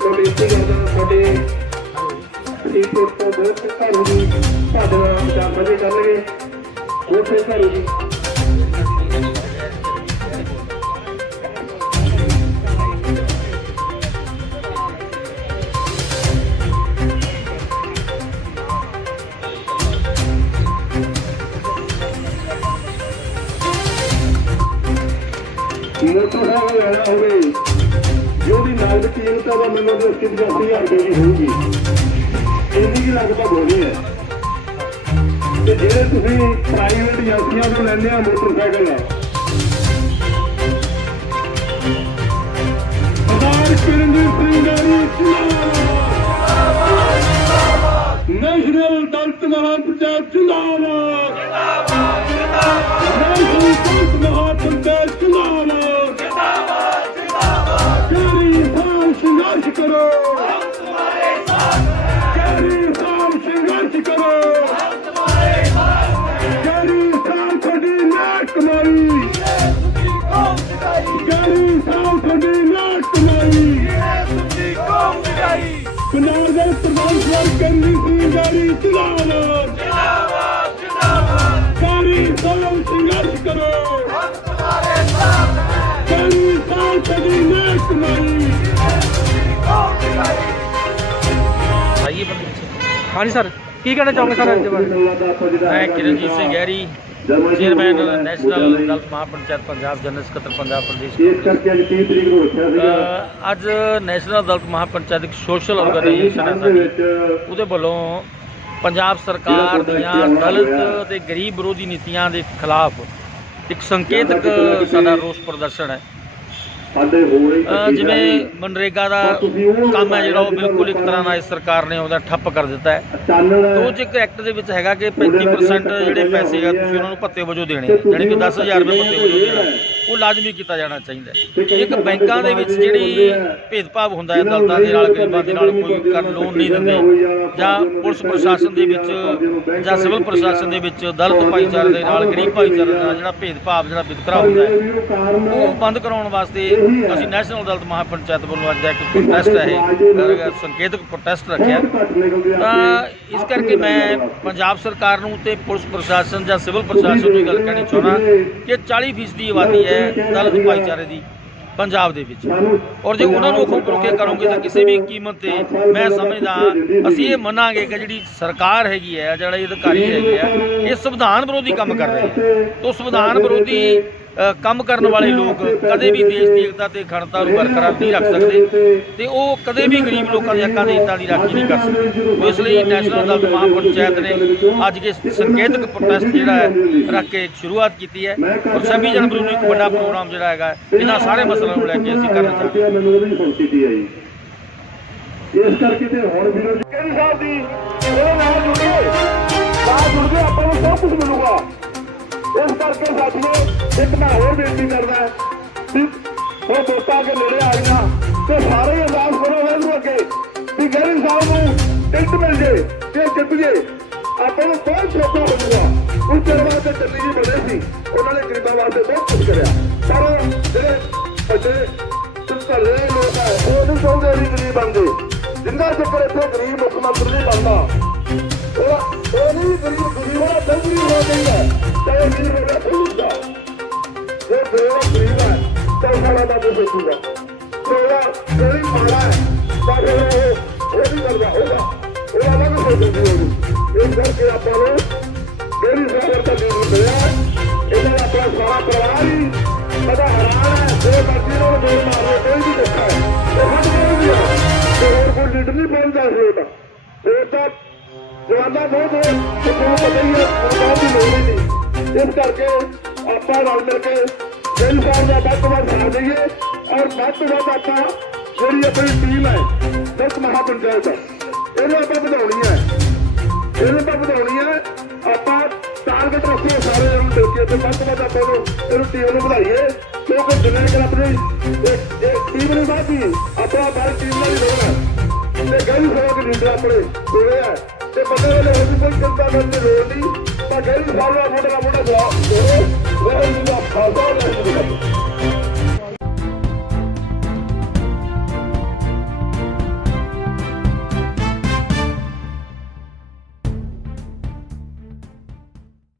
ਸਾਡੇ ਫਰੀਦਕੋਟ ਤੋਂ ਬਹੁਤ ਘਰ ਜੀ ਸਾਡੇ ਨਾਲ ਜਾਂ ਮਜ਼ੇ ਕਰਨਗੇ ਬਹੁਤ ਘਰ ਜੀ ਮੋਟਰਸਾਈਕਲ ਲੈਣਾ ਹੋਵੇ ਜੋ ਦੀ ਨਗਦ ਮੈਨੂੰ ਤਾਂ 80000 ਰੁਪਏ ਦੀ ਹੋਊਗੀ। ਇੰਨੀ ਕੀ ਲਗਭਗ ਹੋਣੀ ਹੈ ਤੇ ਜਿਹੜੇ ਤੁਸੀਂ ਪ੍ਰਾਈਵੇਟ ਏਜੰਸੀਆਂ ਤੋਂ ਲੈਂਦੇ ਆ ਮੋਟਰਸਾਈਕਲ ਸਰਦਾਰ ਕਿਰਨਜੀਤ ਸਿੰਘ ਗਾਰੀ ਨੈਸ਼ਨਲ ਦਲਤ ਮਹਾਪੰਚਾਇਤ ਜਿੰਦਾਬਾਦ। ਨੈਸ਼ਨਲ ਸਿੰਘ ਗਾਰੀ ਚਲਾਵਤ ਕਰੀ ਸਾਮ ਸੰਘਰਸ਼ ਕਰੋ ਕਰੀ ਸਾਮ ਤੁਹਾਡੀ ਨਾਟ ਕਮਾਈ ਆਈਏ ਬੰਦੇ ਹਾਂਜੀ ਸਰ ਕੀ ਕਹਿਣਾ ਚਾਹੋਗੇ ਸਰ ਅੱਜ ਦੇ ਬਾਰੇ? ਮੈਂ Kiranjit Singh Gahri chairman national Dalit Mahapanchayat Punjab general ਸਕੱਤਰ ਪੰਜਾਬ ਪ੍ਰਦੇਸ਼ ਇਸ ਕਰਕੇ ਅੱਜ 30 ਤਰੀਕ ਨੂੰ ਰੱਖਿਆ ਸੀਗਾ। ਅੱਜ ਨੈਸ਼ਨਲ ਦਲਤ ਮਹਾਪੰਚਾਇਤ ਇੱਕ ਸੋਸ਼ਲ ਆਰਗੇਨਾਈਜੇਸ਼ਨ ਹੈ ਦੇ ਸਾਡੀ। ਵਿੱਚ ਉਹਦੇ ਵੱਲੋਂ ਪੰਜਾਬ ਸਰਕਾਰ ਦੀਆਂ ਦਲਿਤ ਤੇ ਗਰੀਬ ਵਿਰੋਧੀ ਨੀਤੀਆਂ ਦੇ ਖਿਲਾਫ ਇੱਕ ਸੰਕੇਤਕ ਸਾਡਾ ਰੋਸ ਪ੍ਰਦਰਸ਼ਨ ਹੈ। ਜਿਵੇਂ ਮਨਰੇਗਾ ਦਾ ਕੰਮ ਹੈ ਜਿਹੜਾ ਉਹ ਬਿਲਕੁਲ ਇੱਕ ਤਰ੍ਹਾਂ ਨਾਲ ਇਸ ਸਰਕਾਰ ਨੇ ਉਹਦਾ ਠੱਪ ਕਰ ਦਿੱਤਾ ਹੈ। ਉਹ ਚ ਇੱਕ ਐਕਟ ਦੇ ਵਿੱਚ ਹੈਗਾ ਕਿ 35% ਜਿਹੜੇ ਪੈਸੇ ਆ ਤੁਸੀਂ ਉਹਨਾਂ ਨੂੰ ਭੱਤੇ ਵਜੋਂ ਦੇਣੇ ਯਾਨੀ ਕਿ 10000 ਰੁਪਏ ਭੱਤੇ ਵਜੋਂ ਦੇਣਾ ਉਹ ਲਾਜ਼ਮੀ ਕੀਤਾ ਜਾਣਾ ਚਾਹੀਦਾ ਇੱਕ ਬੈਂਕਾਂ ਦੇ ਵਿੱਚ ਜਿਹੜੀ ਭੇਦਭਾਵ ਹੁੰਦਾ ਹੈ ਦਲਤਾਂ ਦੇ ਨਾਲ ਗਰੀਬਾਂ ਦੇ ਨਾਲ ਕੋਈ ਕਰ ਲੋਨ ਨਹੀਂ ਦਿੰਦੇ। ਜਾਂ ਪੁਲਿਸ ਪ੍ਰਸ਼ਾਸਨ ਦੇ ਵਿੱਚ ਜਾਂ ਸਿਵਲ ਪ੍ਰਸ਼ਾਸਨ ਦੇ ਵਿੱਚ ਦਲਿਤ ਭਾਈਚਾਰੇ ਦੇ ਨਾਲ ਗਰੀਬ ਭਾਈਚਾਰੇ ਦੇ ਨਾਲ ਜਿਹੜਾ ਭੇਦਭਾਵ ਜਿਹੜਾ ਵਿਤਕਰਾ ਹੁੰਦਾ ਹੈ ਉਹ ਬੰਦ ਕਰਾਉਣ ਵਾਸਤੇ ਅਸੀਂ ਨੈਸ਼ਨਲ ਦਲਤ ਮਹਾਪੰਚਾਇਤ ਵੱਲੋਂ ਅੱਜ ਇੱਕ ਪ੍ਰੋਟੈਸਟ ਹੈ ਸੰਕੇਤਕ ਪ੍ਰੋਟੈਸਟ ਰੱਖਿਆ ਤਾਂ ਇਸ ਕਰਕੇ ਮੈਂ ਪੰਜਾਬ ਸਰਕਾਰ ਨੂੰ ਤੇ ਪੁਲਿਸ ਪ੍ਰਸ਼ਾਸਨ ਜਾਂ ਸਿਵਲ ਪ੍ਰਸ਼ਾਸਨ ਨੂੰ ਗੱਲ ਕਹਿਣੀ ਚਾਹੁੰਦਾ ਕਿ 40% ਦੀ ਆਬਾਦੀ ਹੈ ਦਲਿਤ ਭਾਈਚਾਰੇ ਦੀ ਪੰਜਾਬ ਦੇ ਵਿੱਚ। ਔਰ ਜੇ ਉਹਨਾਂ ਨੂੰ ਖੁਦ ਰੋਕੇ ਕਰੋਗੇ ਤਾਂ ਕਿਸੇ ਵੀ ਕੀਮਤ ਤੇ ਮੈਂ ਸਮਝਦਾ ਅਸੀਂ ਇਹ ਮੰਨਾਂਗੇ ਕਿ ਜਿਹੜੀ ਸਰਕਾਰ ਹੈਗੀ ਹੈ ਜਿਹੜਾ ਇਹ ਅਧਿਕਾਰੀ ਹੈਗੇ ਆ ਇਹ ਸੰਵਿਧਾਨ ਵਿਰੋਧੀ ਕੰਮ ਕਰ ਰਹੇ ਆ। ਤੋਂ ਸੰਵਿਧਾਨ ਵਿਰੋਧੀ ਕੰਮ ਕਰਨ ਵਾਲੇ ਲੋਕ ਕਦੇ ਵੀ ਦੇਸ਼ ਦੀ ਏਕਤਾ ਤੇ ਅਖੰਡਤਾ ਨੂੰ ਬਰਕਰਾਰ ਨਹੀਂ ਰੱਖ ਸਕਦੇ ਤੇ ਉਹ ਕਦੇ ਵੀ ਗਰੀਬ ਲੋਕਾਂ ਦੇ ਹੱਕਾਂ ਦੇ ਹਿੱਤਾਂ ਦੀ ਰਾਖੀ ਨਹੀਂ ਕਰ ਸਕਦੇ। ਇਸ ਲਈ ਨੈਸ਼ਨਲ ਦਲਤ ਮਹਾਪੰਚਾਇਤ ਨੇ ਅੱਜ ਕੇ ਸੰਕੇਤਕ ਪ੍ਰੋਟੈਸਟ ਜਿਹੜਾ ਹੈ ਰੱਖ ਕੇ ਸ਼ੁਰੂਆਤ ਕੀਤੀ ਹੈ ਔਰ 26 ਜਨਵਰੀ ਨੂੰ ਇੱਕ ਵੱਡਾ ਪ੍ਰੋਗਰਾਮ ਜਿਹੜਾ ਹੈਗਾ ਇਹਨਾਂ ਸਾਰੇ ਮਸਲਿਆਂ ਨੂੰ ਲੈ ਕੇ ਅਸੀਂ ਕਰਨਾ ਚਾਹੁੰਦੇ ਹਾਂ। ਦੀ ਇਸ ਕਰਕੇ ਤੇ ਹੁਣ ਵੀਰੋ ਜੀ ਕਿਹੜੀ ਸਾਹਿਬ ਦੀ ਉਹਦੇ ਨਾਲ ਜੁੜ ਕੇ ਆਪਾਂ ਨੂੰ ਸਭ ਕੁਝ ਮਿਲੂਗਾ। ਇਸ ਕਰਕੇ ਸਾਥੀਓ ਇੱਕ ਮੈਂ ਹੋਰ ਬੇਨਤੀ ਕਰਦਾ ਵੀ ਉਹ ਦੋਸਤਾਂ ਕੇ ਨੇੜੇ ਆ ਗਈਆਂ ਤੇ ਸਾਰੇ ਹੀ ਅਰਦਾਸ ਕਰੋ ਵੈਰੂ ਅੱਗੇ ਵੀ ਗੈਰੀ ਸਾਹਿਬ ਨੂੰ ਟਿਕਟ ਮਿਲ ਜੇ ਤੇ ਜਿੱਤ ਜੇ। ਆਪਾਂ ਨੂੰ ਬਹੁਤ ਸੌਖਾ ਹੋ ਉਸ ਚਿਰ ਬਾਅਦ ਤੇ ਦਿੱਲੀ ਜੀ ਬਣੇ ਸੀ। ਉਹਨਾਂ ਨੇ ਗਰੀਬਾਂ ਵਾਸਤੇ ਬਹੁਤ ਕੁਝ ਕਰਿਆ। ਪਰ ਜਿਹੜੇ ਵੱਡੇ ਸੰਤਲੇ ਲੋਕ ਹੈ ਉਹ ਨਹੀਂ ਚਾਹੁੰਦੇ ਵੀ ਗਰੀਬ ਬਣਦੇ ਜਿੰਨਾ ਚੱਕਰ ਇੱਥੇ ਗਰੀਬ ਮੁੱਖ ਮੰਤਰੀ ਨਹੀਂ ਬਣਦਾ ਤਾਂ ਸਾਡਾ ਦਾ ਦੇ ਸੋਚੂਗਾ ਤੇਰਾ ਗਰੀਬ ਮਾੜਾ ਹੈ ਤਾਂ ਫਿਰ ਉਹ ਉਹ ਵੀ ਕਰਦਾ ਹੋਗਾ ਉਹ ਅਲੱਗ ਸੋਚੂਗੀ ਉਹਨੂੰ ਇਸ ਕਰਕੇ ਆਪਾਂ ਨੂੰ ਮੇਰੀ ਸਫਰ ਤਾਂ ਨਹੀਂ ਮਿਲਿਆ ਇਹਨਾਂ ਦਾ ਆਪਣਾ ਸਾਰਾ ਪਰਿਵਾਰ ਹੀ ਬੜਾ ਹੈਰਾਨ ਹੈ ਜੇ ਮਰਜ਼ੀ ਨੂੰ ਮੇਰ ਮਾਰੋ ਕੋਈ ਵੀ ਦੇਖਾ ਹੈ ਉਹ ਹੱਥ ਨਹੀਂ ਦਿਆ ਤੇ ਹੋਰ ਕੋਈ ਲੀਡਰ ਨਹੀਂ ਬੋਲਦਾ ਸੀ ਤਾਂ ਇਹ ਤਾਂ ਜਵਾਨਾ ਬਹੁਤ ਹੈ ਤੇ ਤੁਹਾਨੂੰ ਪਤਾ ਹੀ ਹੈ ਸਰਕਾਰ ਦੀ ਲੋੜ ਹੀ ਨਹੀਂ ਇਸ ਕਰਕੇ ਆਪਾਂ ਦਾ ਵੱਧ ਤੋਂ ਵੱਧ ਸਾਥ ਦਈਏ ਔਰ ਵੱਧ ਤੋਂ ਵੱਧ ਆਪਾਂ ਜਿਹੜੀ ਆਪਣੀ ਟੀਮ ਹੈ, ਦਸ ਮਹਾਪੰਚਾਇਤ ਇਹਨੂੰ ਆਪਾਂ ਵਧਾਉਣੀ ਹੈ। ਇਹਨੂੰ ਆਪਾਂ ਵਧਾਉਣੀ ਹੈ, ਆਪਾਂ ਟਾਰਗੇਟ ਰੱਖੀਏ ਸਾਰੇ ਨੂੰ ਮਿਲ ਕੇ ਤੇ ਵੱਧ ਤੋਂ ਵੱਧ ਆਪਾਂ ਨੂੰ ਇਹਨੂੰ ਟੀਮ ਨੂੰ ਵਧਾਈਏ। ਕਿਉਂਕਿ ਜਿੰਨੇ ਕਿ ਆਪਣੀ ਇੱਕ ਟੀਮ ਨੂੰ ਬਾਦੀ ਆਪਣਾ ਬਾਹਰ ਟੀਮ ਨਾਲ ਹੀ ਲੋੜ ਹੈ। ਤੇ ਗੈਰੀ ਸਾਹਿਬ ਲੀਡਰ ਆਪਣੇ ਕੋਲੇ ਹੈ। ਤੇ ਬੰਦੇ ਵੇਲੇ ਹੋਰ ਵੀ ਕੋਈ ਚਿੰਤਾ ਕਰਨ ਦੀ ਲੋੜ ਨਹੀਂ। கையில் பாதுகாப்பு மூட்டலாம் மூட்டலாம்